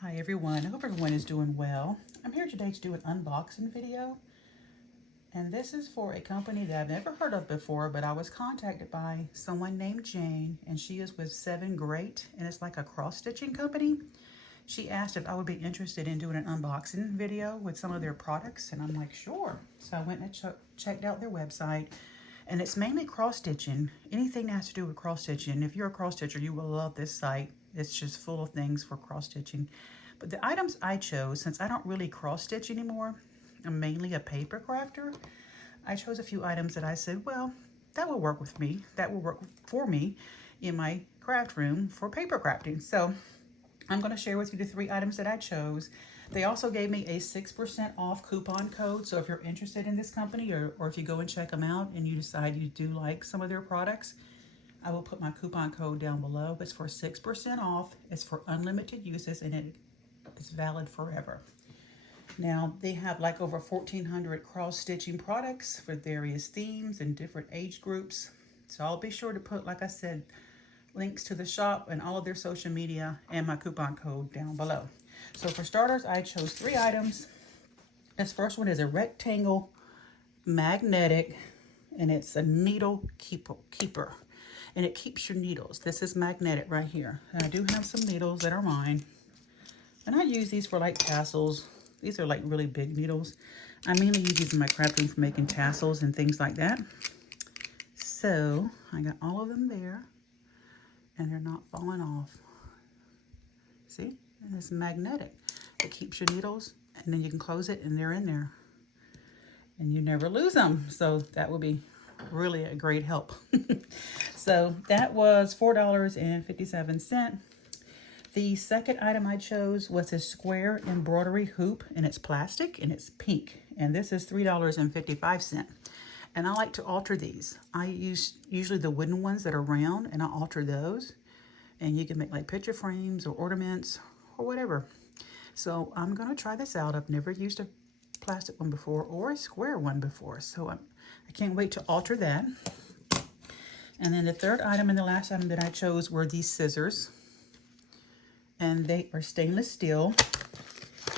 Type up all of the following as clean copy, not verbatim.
Hi everyone, I hope everyone is doing well. I'm here today to do an unboxing video. And this is for a company that I've never heard of before, but I was contacted by someone named Jane, and she is with 7 Great, and it's like a cross-stitching company. She asked if I would be interested in doing an unboxing video with some of their products, and I'm like, sure. So I went and checked out their website, and it's mainly cross-stitching. Anything that has to do with cross-stitching. If you're a cross-stitcher, you will love this site. It's just full of things for cross-stitching. But the items I chose, since I don't really cross-stitch anymore, I'm mainly a paper crafter, I chose a few items that I said, well, that will work with me. That will work for me in my craft room for paper crafting. So I'm going to share with you the 3 items that I chose. They also gave me a 6% off coupon code. So if you're interested in this company or if you go and check them out and you decide you do like some of their products, I will put my coupon code down below. It's for 6% off. It's for unlimited uses and it's valid forever. Now they have like over 1,400 cross-stitching products for various themes and different age groups. So I'll be sure to put, like I said, links to the shop and all of their social media and my coupon code down below. So for starters, I chose 3 items. This first one is a rectangle magnetic, and it's a needle keeper. And it keeps your needles. This is magnetic right here. And I do have some needles that are mine. And I use these for like tassels. These are like really big needles. I mainly use these in my crafting for making tassels and things like that. So I got all of them there. And they're not falling off. See? And it's magnetic. It keeps your needles. And then you can close it and they're in there. And you never lose them. So that will be really a great help. So that was $4.57. The second item I chose was a square embroidery hoop, and it's plastic and it's pink. And this is $3.55. And I like to alter these. I use usually the wooden ones that are round, and I alter those. And you can make like picture frames or ornaments or whatever. So I'm going to try this out. I've never used a plastic one before or a square one before. So I can't wait to alter that. And then the third item and the last item that I chose were these scissors. And they are stainless steel.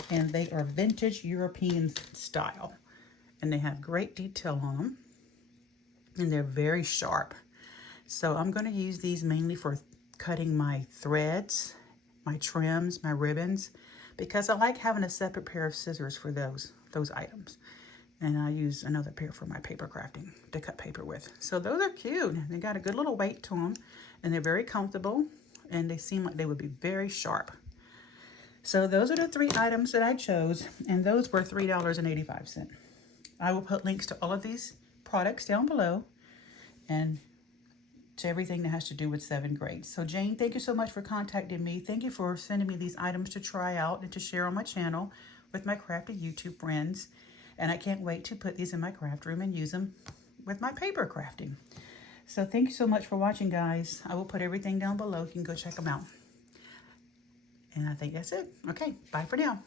And they are vintage European style. And they have great detail on them. And they're very sharp. So I'm going to use these mainly for cutting my threads, my trims, my ribbons. Because I like having a separate pair of scissors for those items. And I use another pair for my paper crafting to cut paper with. So those are cute. They got a good little weight to them. And they're very comfortable. And they seem like they would be very sharp. So those are the 3 items that I chose. And those were $3.85. I will put links to all of these products down below. And to everything that has to do with 7 Great. So Jane, thank you so much for contacting me. Thank you for sending me these items to try out and to share on my channel with my crafty YouTube friends. And I can't wait to put these in my craft room and use them with my paper crafting. So thank you so much for watching, guys. I will put everything down below. You can go check them out. And I think that's it. Okay, bye for now.